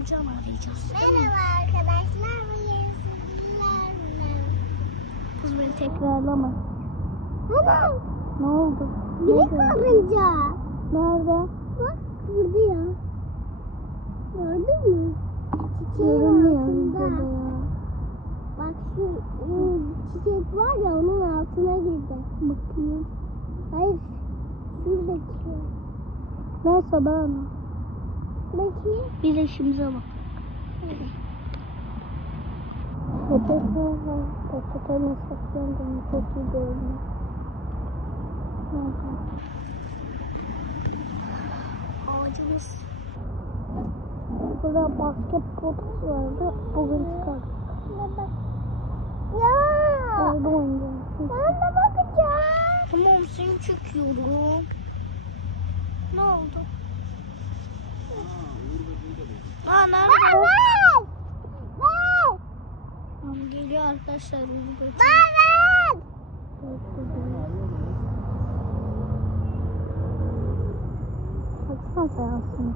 olacağım arayacağız. Merhaba arkadaşlar. Kız beni tekrarlama. Ana! Ne oldu? Nerede? karınca. Nerede? Bak burada ya. Gördün mü? Çiçeğin altında. ya. Bak şu çiçek var ya onun altına girdi. Bakayım. Hayır. Şuradaki. Neyse ben. Biz işimize bak. Peçete saklandım. Çok iyi görünüyor. Ağacımız. Burada basketbol vardı. Bugün çıkardık. Ya. Orada oynayacağız. Ben de bakacağım. Tamam seni çekiyorum. Ne oldu? Aa nerede? Ver. Ver. Tamam, geliyor arkadaşlar. Ver. Baksana sen aslında.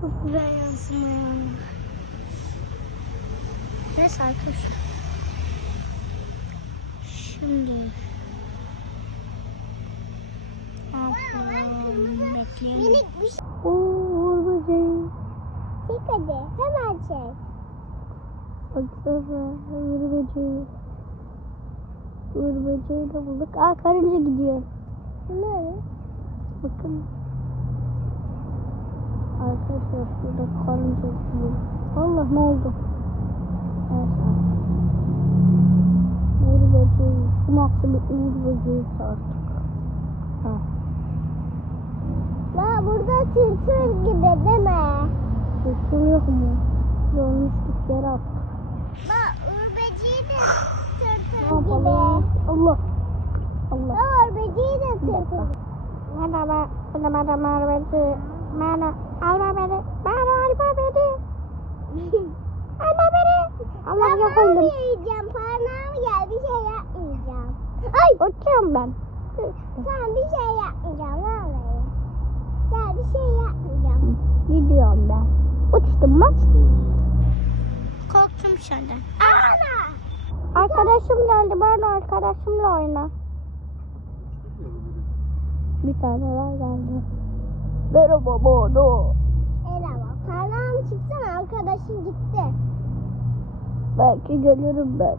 Çok güzel yansımıyor. Neyse arkadaşlar. Şimdi. Minik bir şey. Oo, Uğur böceği. Çek hadi. Hemen çek. Baksana Uğur böceği. De bulduk. Aa karınca gidiyor. Ne? Bakın. Arkadaşlar şurada karınca gidiyor. Allah ne oldu? Neyse. Böceği. Bu bir uğur böceği artık? Ha. La burada tırtır gibi değil mi? Götürüyor mu? Yanlışlık yere attı. La urbeciyi de Allah. Allah. La urbeciyi de tırtır. Merhaba, merhaba, merhaba, merhaba, alma beni, merhaba, alma beni, alma beni. Allah yok Parmağımı oldum. yiyeceğim. Parmağımı gel bir. Ay, uçuyorum ben. Tamam bir şey yapmayacağım vallahi. Gel bir. Gidiyorum ben. Uçtum bak. Korktum senden. Ana! Arkadaşım geldi, ben arkadaşımla oyna. Bir tane daha geldi. Merhaba, Bono. Merhaba. Parmağımı çıksana arkadaşın gitti. Belki gelirim ben.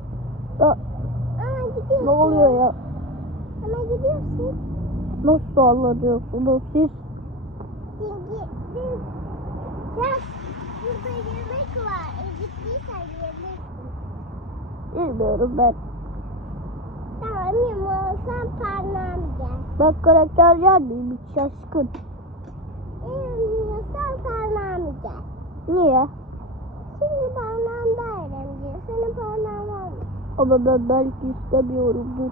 Ama gidiyorsun. ne oluyor ya? Ama gidiyorsun. Nasıl anlatıyorsunuz siz? Çünkü biz... Ya burada yemek var. Acıktıysan yiyebilirsin. Bilmiyorum ben. Tamam yumuyorsan parmağımı gel. Ben karakter yer miyim hiç şaşkın. Yumuyorsan parmağımı gel. Niye? Şimdi parmağımda eğlenceli. Senin parmağın var mı? Ama ben belki istemiyorumdur.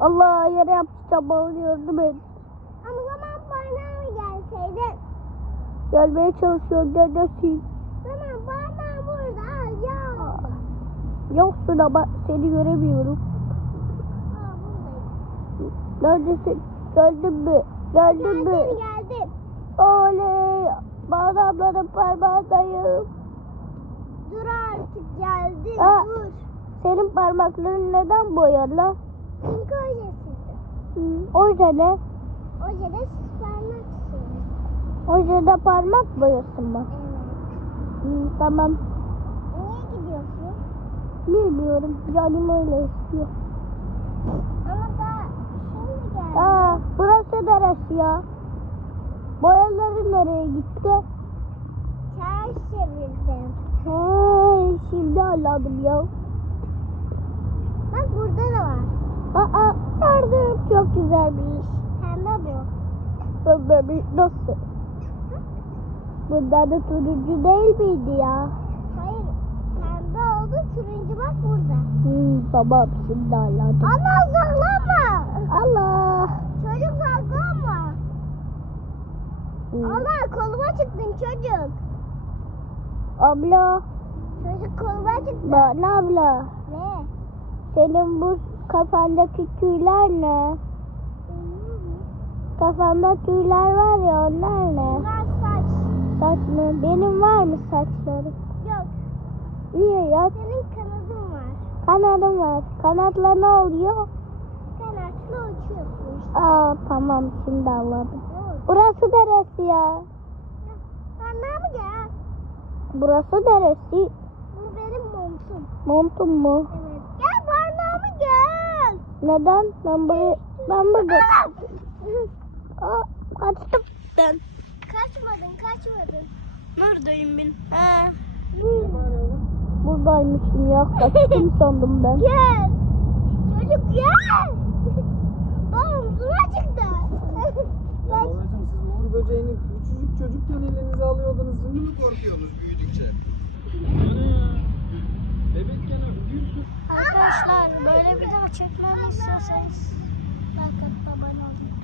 Allah yere yapacağım bana yardım et. Ama zaman parmağımı gelseydin. Gelmeye çalışıyorum neredesin? Tamam parmağım burada. Al ya. Yoksun ama seni göremiyorum. Neredesin? Geldin mi? Geldin mi? Geldim geldim. Oley! Bana ablanın parmağındayım. Dur artık geldim. Aa. Dur. Senin parmakların neden boyalı? Çünkü ojesiydi. Hı, Oje ne? Ojede süs parmak şeyi. Ojede parmak boyası mı? Evet. Hı, tamam. Bilmiyorum. Canım öyle istiyor. Ama daha şimdi geldim. Aa, burası neresi ya? Boyaları nereye gitti? Ters çevirdim. He, şimdi anladım ya. Bak burada da var. Aa, gördüm. Çok güzelmiş. Pembe bu. Pembe bir nasıl? Bunda da turuncu değil miydi ya? Hayır. Pembe oldu. Turuncu bak burada. Hmm, tamam şimdi anladım. Allah saklanma. Allah. Çocuk saklanma. Hmm. Allah koluma çıktın çocuk. Abla, Çocuk koluma çıktı. bana abla. Ne? Senin bu kafandaki tüyler ne? Kafanda tüyler var ya onlar ne? Bunlar saç. Saç mı? Benim var mı saçlarım? Yok. Niye yok? Senin. Kanadım var. Kanatla ne oluyor? Kanatlı uçuyorsun. Aa tamam şimdi anladım. Burası neresi ya? Mı gel? Burası neresi? Bu benim montum. Montum mu? Evet. Gel bana mı gel? Neden? Ben buraya... Ben burada... Aa, kaçtım ben. Kaçmadın kaçmadın. Neredeyim ben? Ha. Buradaymışım ya. Kaçtım sandım ben. Gel. Çocuk gel. Babam zula çıktı. Ya babacığım siz uğur böceğini küçücük çocukken elinize alıyordunuz şimdi mi korkuyorsunuz büyüdükçe? Bebekken büyüksün. Arkadaşlar böyle bir daha çekmemi istiyorsanız like abone olun.